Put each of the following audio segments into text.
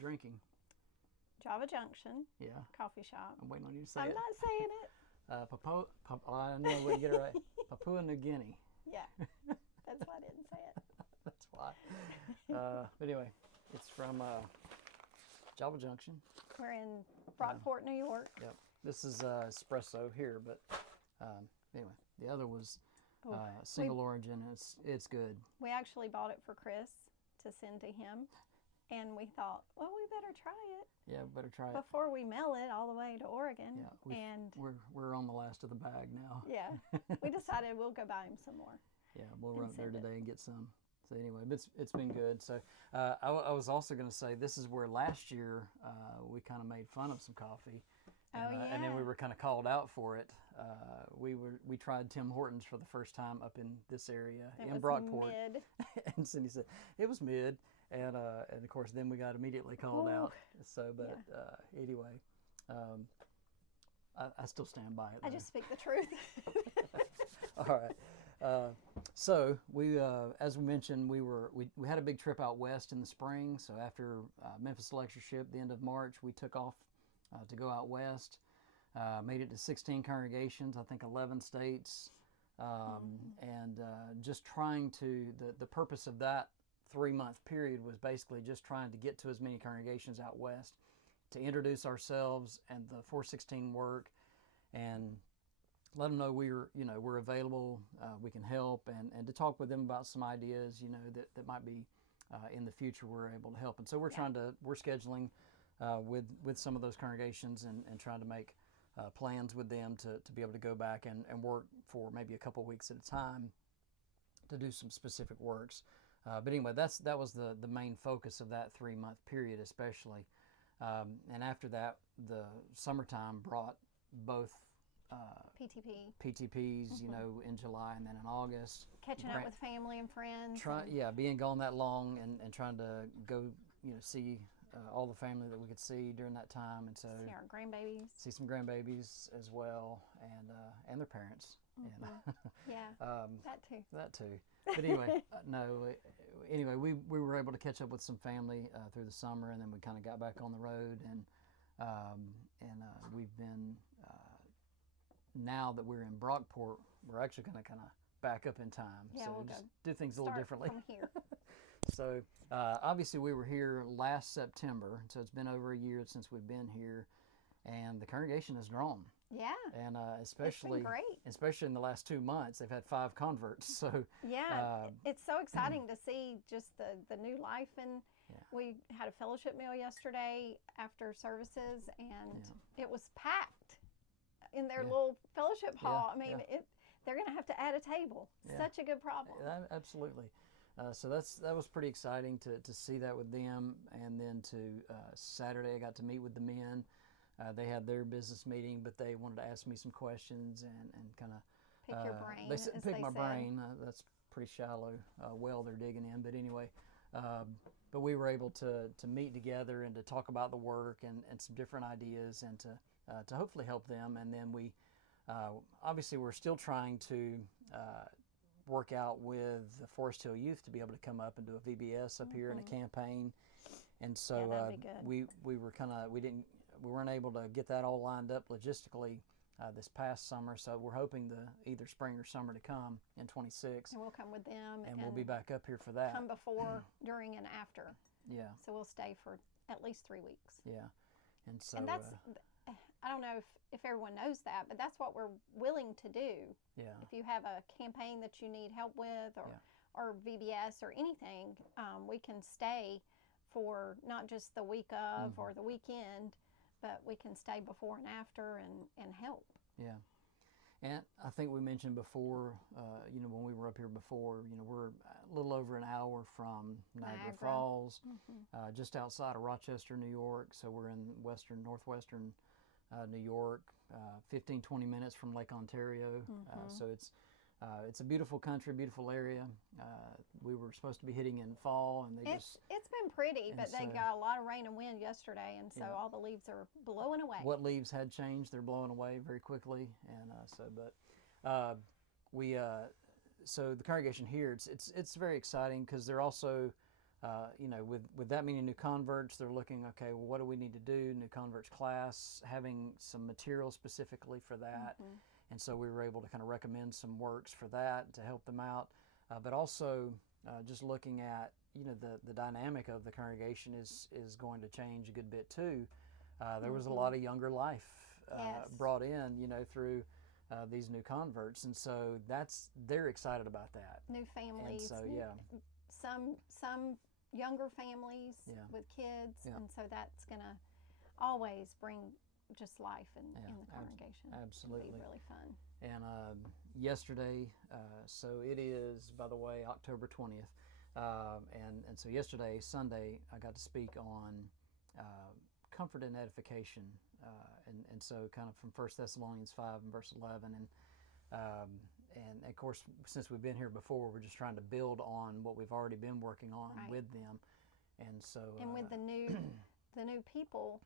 drinking? Java Junction. Yeah. Coffee shop. I'm waiting on you to say I'm it. not saying it. I know we get it right. Papua New Guinea. Yeah. That's why I didn't say it. That's why. But anyway, it's from Java Junction. We're in Brockport, New York. Yep. This is espresso here, but anyway, the other was single origin. It's good. We actually bought it for Chris to send to him, and we thought, well, we better try it. Yeah, better try it before we mail it all the way to Oregon. Yeah, and we're on the last of the bag now. Yeah, we decided we'll go buy him some more. Yeah, we'll run up there today and get some. So anyway, it's been good. So I was also going to say, this is where last year we kind of made fun of some coffee. And, and then we were kind of called out for it. We tried Tim Hortons for the first time up in this area in Brockport. Mid. And Cindy said it was mid, and of course then we got immediately called out. So, but anyway, I still stand by it. I just speak the truth. All right. So we, as we mentioned, we had a big trip out west in the spring. So after Memphis lectureship, the end of March, we took off to go out west. Made it to 16 congregations, I think 11 states, and just trying to. The purpose of that 3-month period was basically just trying to get to as many congregations out west, to introduce ourselves and the 416 work, and let them know we're available, we can help, and to talk with them about some ideas, that might be in the future we're able to help. And so we're scheduling with some of those congregations and trying to make plans with them to be able to go back and work for maybe a couple weeks at a time to do some specific works. But anyway, that was the main focus of that 3-month period especially. And after that, the summertime brought both PTPs, in July and then in August. Catching up with family and friends. Being gone that long and trying to go, see all the family that we could see during that time, and so see our grandbabies. See some grandbabies as well, and their parents. That too. That too. But anyway, Anyway, we were able to catch up with some family through the summer, and then we kind of got back on the road, and we've been. Now that we're in Brockport, we're actually going to kind of back up in time. Yeah, so we'll just do things a little differently. From here. So obviously we were here last September, so it's been over a year since we've been here, and the congregation has grown. Yeah. And especially, it's been great. Especially in the last 2 months, they've had 5 converts. So it's so exciting to see just the new life. And we had a fellowship meal yesterday after services, and it was packed in their little fellowship hall. They're going to have to add a table. Such a good problem. Absolutely. So that was pretty exciting to see that with them. And then Saturday, I got to meet with the men. They had their business meeting, but they wanted to ask me some questions and kind of pick your brain. They said pick my brain. That's pretty shallow well they're digging in. But anyway, but we were able to meet together and to talk about the work and some different ideas, and to hopefully help them. And then we obviously we're still trying to work out with the Forest Hill Youth to be able to come up and do a VBS up here in a campaign. And so we weren't able to get that all lined up logistically this past summer. So we're hoping either spring or summer to come in 26. And we'll come with them. And we'll be back up here for that. Come before, during, and after. Yeah. So we'll stay for at least 3 weeks. Yeah. And so. And that's, I don't know if everyone knows that, but that's what we're willing to do. Yeah. If you have a campaign that you need help with, or VBS or anything, we can stay for not just the week of or the weekend, but we can stay before and after and help. Yeah. And I think we mentioned before, when we were up here before, we're a little over an hour from Niagara Falls, just outside of Rochester, New York. So we're in northwestern New York, 15, 20 minutes from Lake Ontario. So it's a beautiful country, beautiful area. We were supposed to be hitting in fall, and it's been pretty, but they got a lot of rain and wind yesterday, and so all the leaves are blowing away. What leaves had changed, they're blowing away very quickly, and so the congregation here, it's very exciting because they're also with that many new converts, they're looking, okay, well, what do we need to do? New converts class, having some material specifically for that. And so we were able to kind of recommend some works for that to help them out. But also just looking at, the dynamic of the congregation is going to change a good bit too. There was a lot of younger life brought in, through these new converts. And so they're excited about that. New families. And so, Some younger families with kids, and so that's going to always bring just life in the congregation. Absolutely. It'll be really fun. And yesterday, so it is, by the way, October 20th, and so yesterday, Sunday, I got to speak on comfort and edification, and so kind of from 1 Thessalonians 5 and verse 11, and of course, since we've been here before, we're just trying to build on what we've already been working on with them, and so with the new people,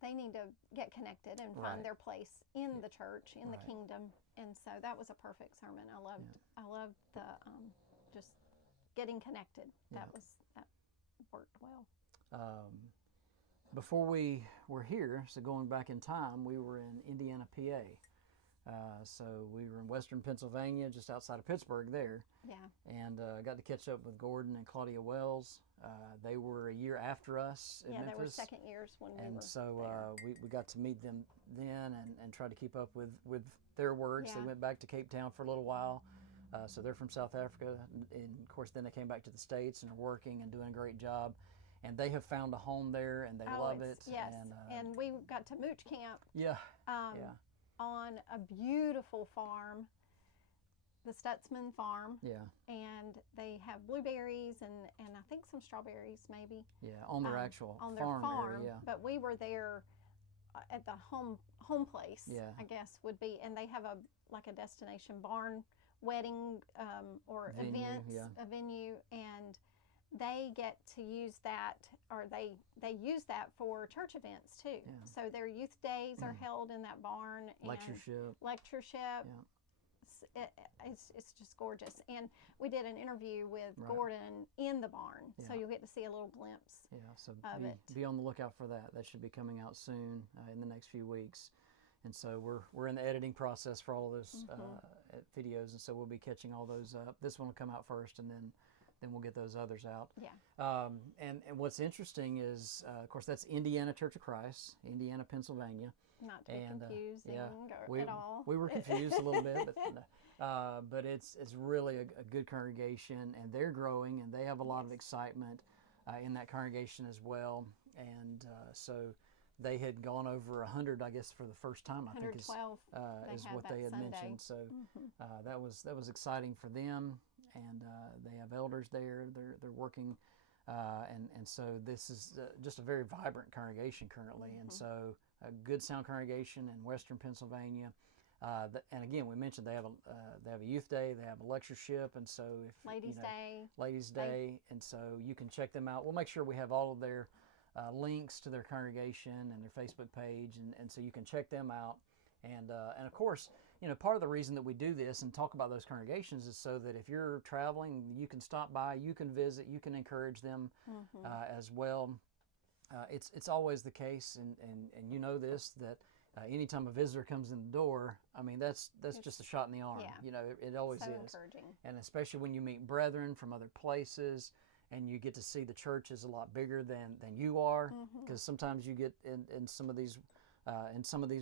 they need to get connected and find their place in the church, in the kingdom, and so that was a perfect sermon. I loved the just getting connected. That worked well. Before we were here, so going back in time, we were in Indiana, PA. So we were in western Pennsylvania, just outside of Pittsburgh there. Yeah. And got to catch up with Gordon and Claudia Wells. They were a year after us in Memphis. They were second years when we were And so there. we got to meet them then and try to keep up with their works. They went back to Cape Town for a little while. So they're from South Africa. And of course, then they came back to the States and are working and doing a great job. And they have found a home there and they love it. Yes. And we got to mooch camp. Yeah. On a beautiful farm, the Stutzman farm. Yeah. And they have blueberries and I think some strawberries maybe. Yeah, on their actual on their farm farm. area. But we were there at the home place, I guess would be, and they have a destination barn wedding or Venue, a venue, and they get to use that, or they use that for church events too. Yeah. So their youth days are held in that barn. And lectureship. Yeah. It's just gorgeous. And we did an interview with Gordon in the barn, so you'll get to see a little glimpse. Yeah, so of be on the lookout for that. That should be coming out soon in the next few weeks. And so we're in the editing process for all of those videos, and so we'll be catching all those up. This one will come out first, and then we'll get those others out. Yeah. And what's interesting is, of course, that's Indiana Church of Christ, Indiana, Pennsylvania. Not too confusing at all. We were confused a little bit, but it's really a good congregation, and they're growing, and they have a lot of excitement in that congregation as well. And so they had gone over 100, I guess, for the first time. I think is what they had Sunday. mentioned. So that was exciting for them, and they have elders there. They're working, and so this is just a very vibrant congregation currently, and so a good sound congregation in western Pennsylvania. And again, we mentioned they have a youth day, they have a lectureship, and so Ladies' Day, and so you can check them out. We'll make sure we have all of their links to their congregation and their Facebook page, and so you can check them out. And of course, part of the reason that we do this and talk about those congregations is so that if you're traveling, you can stop by, you can visit, you can encourage them as well. It's always the case, and you know this, that anytime a visitor comes in the door, I mean, that's just a shot in the arm. Yeah. It always so is. Encouraging. And especially when you meet brethren from other places, and you get to see the church is a lot bigger than you are, because sometimes you get in some of these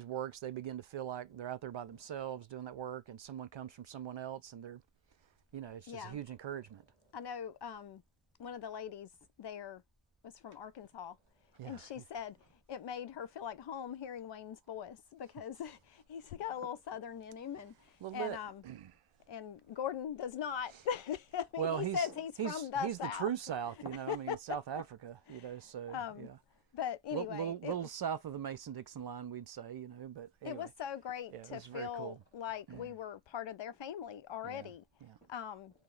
works, they begin to feel like they're out there by themselves doing that work, and someone comes from someone else, and they're, it's just a huge encouragement. I know one of the ladies there was from Arkansas, and she said it made her feel like home hearing Wayne's voice, because he's got a little Southern in him, and Gordon does not. He says he's from the South. The true South, it's South Africa, so But anyway, little south of the Mason-Dixon line, we'd say, but anyway. It was so great to feel like we were part of their family already.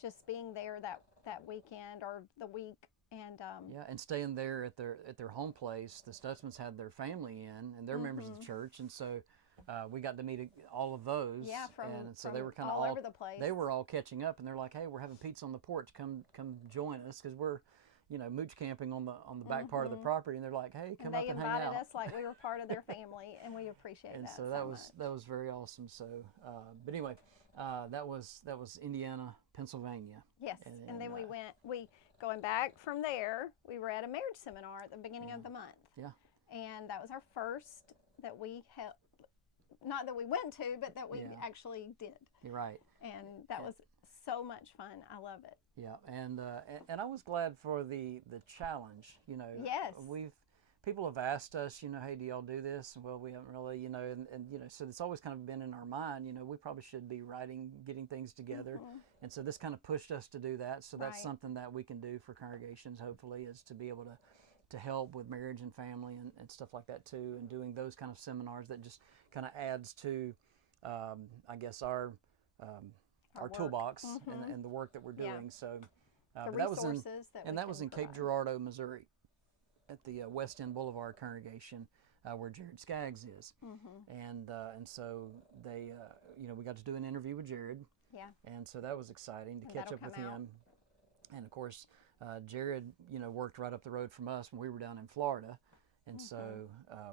Just being there that weekend or the week. And and staying there at their home place. The Stutzmans had their family in, and they're members of the church, and so we got to meet all of those. Yeah, and so they were kind of all over the place. They were all catching up, and they're like, "Hey, we're having pizza on the porch. Come join us," because we're mooch camping on the back part of the property, and they're like, "Hey, come up and hang out." They invited us like we were part of their family, and we appreciate and that. So that was very awesome. So, but anyway, that was Indiana, Pennsylvania. Yes, and then going back from there, we were at a marriage seminar at the beginning of the month. Yeah. And that was our first that we held, not that we went to, but that we actually did. You're right. And that was so much fun. I love it. Yeah, and I was glad for the challenge. Yes. People have asked us, hey, do y'all do this? Well, we haven't really, and so it's always kind of been in our mind, we probably should be getting things together. And so this kind of pushed us to do that. So that's something that we can do for congregations, hopefully, is to be able to help with marriage and family and stuff like that too, and doing those kind of seminars that just kind of adds to, I guess, our toolbox and the work that we're doing. Yeah. So the that was in Cape Girardeau, Missouri, at the West End Boulevard congregation where Jared Skaggs is. And so they, we got to do an interview with Jared. Yeah. And so that was exciting to catch up with him. And of course, Jared, worked right up the road from us when we were down in Florida. And so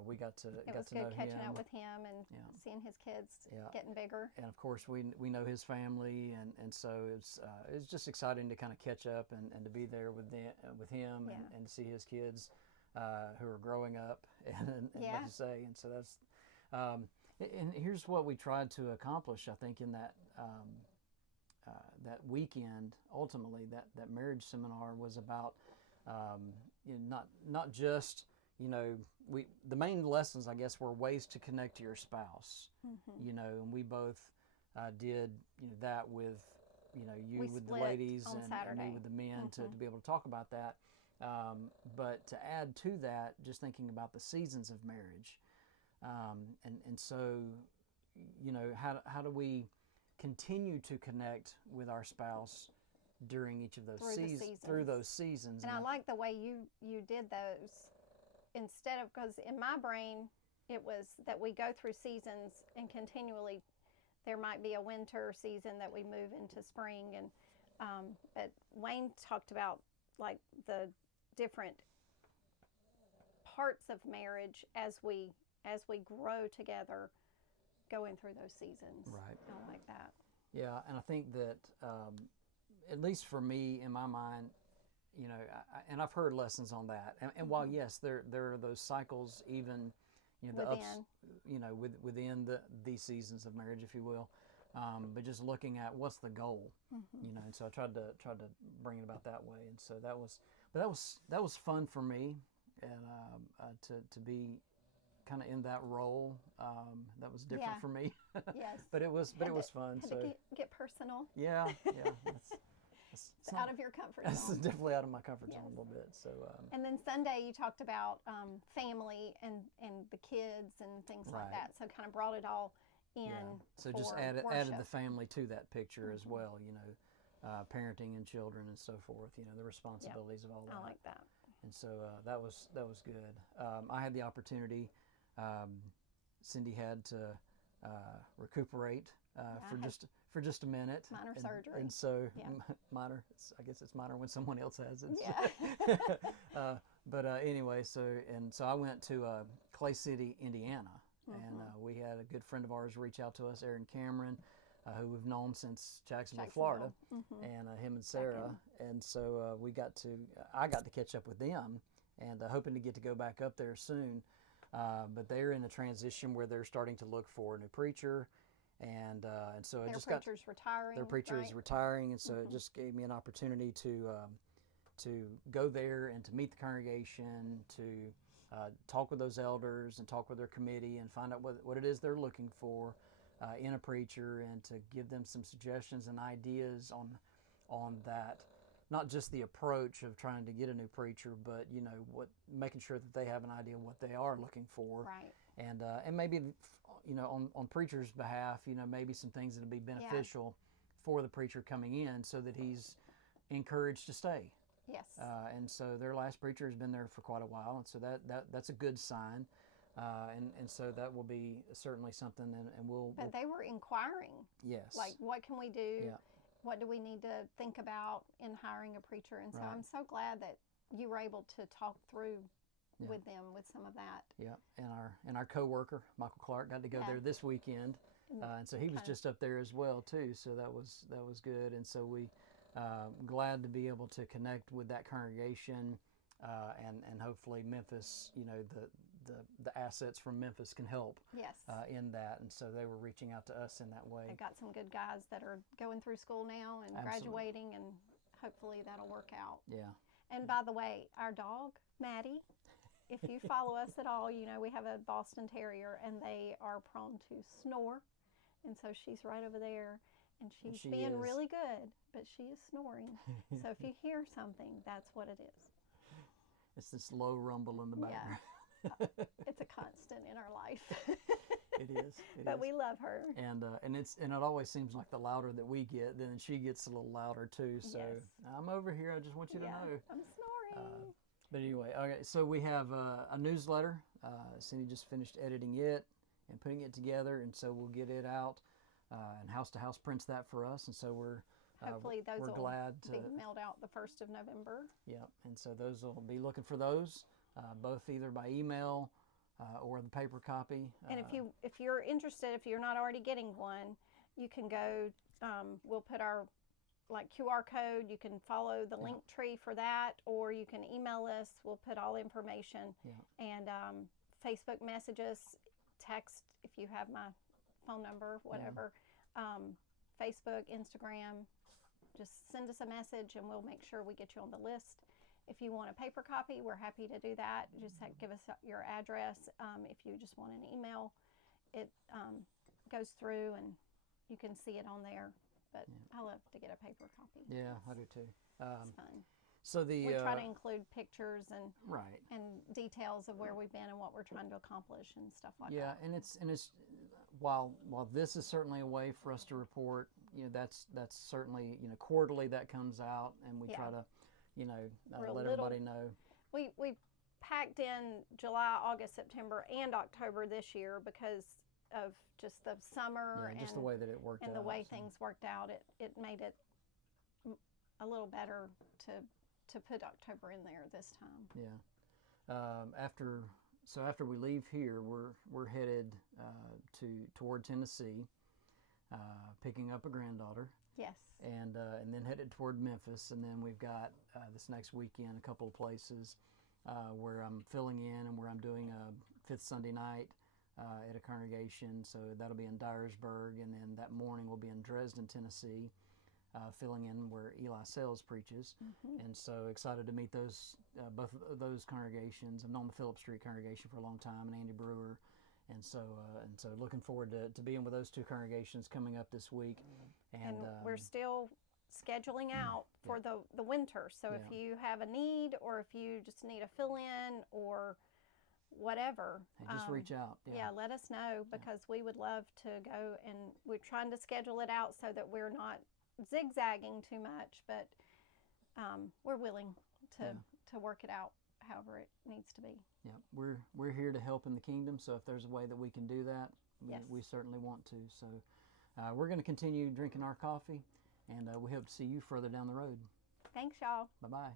we got to know him. It was good catching up with him and seeing his kids getting bigger. And of course, we know his family, and so it's just exciting to kind of catch up and to be there with him and to see his kids who are growing up and like you say. And so that's and here's what we tried to accomplish, I think, in that that weekend. Ultimately, that marriage seminar was about not just the main lessons, I guess, were ways to connect to your spouse. And we both did that with you with the ladies and me with the men to be able to talk about that. But to add to that, just thinking about the seasons of marriage, and so how do we continue to connect with our spouse during each of those seasons through those seasons? And I like the way you did those. Instead of, because in my brain, it was that we go through seasons and continually, there might be a winter season that we move into spring. And but Wayne talked about like the different parts of marriage as we grow together, going through those seasons. Right. I like that. Yeah, and I think that at least for me, in my mind, and I've heard lessons on that. And while yes, there are those cycles, even the ups, within these seasons of marriage, if you will. But just looking at what's the goal, and so I tried to bring it about that way. And so that was fun for me, and to be kind of in that role. That was different for me. Yes. but it was fun. Had to get personal. Yeah. It's out of your comfort zone. It's definitely out of my comfort zone a little bit. So. And then Sunday you talked about family and the kids and things like that. So kind of brought it all in. Yeah. So just added the family to that picture as well. Parenting and children and so forth. The responsibilities of all that. I like that. And so that was good. I had the opportunity. Cindy had to recuperate for just a minute. Minor surgery. And so minor. I guess it's minor when someone else has it. Yeah. But anyway, so I went to Clay City, Indiana, and we had a good friend of ours reach out to us, Aaron Cameron, who we've known since Jacksonville, Florida, and him and Sarah, and so I got to catch up with them, and hoping to get to go back up there soon. But they're in a transition where they're starting to look for a new preacher, and so their preacher's retiring. Their preacher is retiring, and so it just gave me an opportunity to go there and to meet the congregation, to talk with those elders and talk with their committee and find out what it is they're looking for in a preacher, and to give them some suggestions and ideas on that. Not just the approach of trying to get a new preacher, but making sure that they have an idea of what they are looking for, right? And maybe on preacher's behalf, maybe some things that'll be beneficial for the preacher coming in, so that he's encouraged to stay. Yes. And so their last preacher has been there for quite a while, and so that's a good sign. And so that will be certainly something, and we'll. But they were inquiring. Yes. Like, what can we do? Yeah. What do we need to think about in hiring a preacher? And so I'm so glad that you were able to talk through with them with some of that. Yeah, and our coworker Michael Clark got to go there this weekend, and so he was just up there as well too. So that was good, and so we glad to be able to connect with that congregation, and hopefully Memphis, the assets from Memphis can help in that, and so they were reaching out to us in that way. They got some good guys that are going through school now and graduating, and hopefully that'll work out. Yeah. And by the way, our dog Maddie, if you follow us at all, we have a Boston Terrier, and they are prone to snore, and so she's right over there, and she's being really good, but she is snoring. So if you hear something, that's what it is. It's this low rumble in the background. Yeah. It's a constant in our life. It is. But we love her. And it always seems like the louder that we get, then she gets a little louder too. So I'm over here. I just want you to know. I'm snoring. But anyway, okay. So we have a newsletter. Cindy just finished editing it and putting it together, and so we'll get it out. And House to House prints that for us, and so hopefully those we're will glad to be mailed out the 1st of November. Yeah, and so those will be looking for those, both either by email or the paper copy. And if you're interested, if you're not already getting one, you can go. We'll put our QR code. You can follow the link tree for that, or you can email us. We'll put all information and Facebook messages, text if you have my phone number, whatever. Facebook, Instagram. Just send us a message, and we'll make sure we get you on the list. If you want a paper copy, we're happy to do that. Just give us your address. If you just want an email, it goes through, and you can see it on there. But I love to get a paper copy. Yeah, I do too. It's fun. So we try to include pictures and right, and details of where we've been and what we're trying to accomplish and stuff like that. Yeah, and it's while this is certainly a way for us to report, that's certainly quarterly that comes out, and we try to let everybody know. We packed in July, August, September, and October this year because of just the summer and just the way that it worked and out, the way things worked out. It made it a little better to put October in there this time. Yeah. After we leave here, we're headed toward Tennessee, picking up a granddaughter. Yes. And then headed toward Memphis, and then we've got this next weekend a couple of places where I'm filling in and where I'm doing a fifth Sunday night at a congregation. So that'll be in Dyersburg, and then that morning we'll be in Dresden, Tennessee, filling in where Eli Sales preaches. Mm-hmm. And so excited to meet both of those congregations. I've known the Phillip Street congregation for a long time, and Andy Brewer. And so looking forward to being with those two congregations coming up this week. And we're still scheduling out for the winter. So if you have a need, or if you just need a fill-in or whatever, just reach out. Yeah, let us know, because we would love to go, and we're trying to schedule it out so that we're not zigzagging too much, but we're willing to work it out however it needs to be. Yeah, we're here to help in the kingdom, so if there's a way that we can do that, we certainly want to. So we're going to continue drinking our coffee, and we hope to see you further down the road. Thanks, y'all. Bye-bye.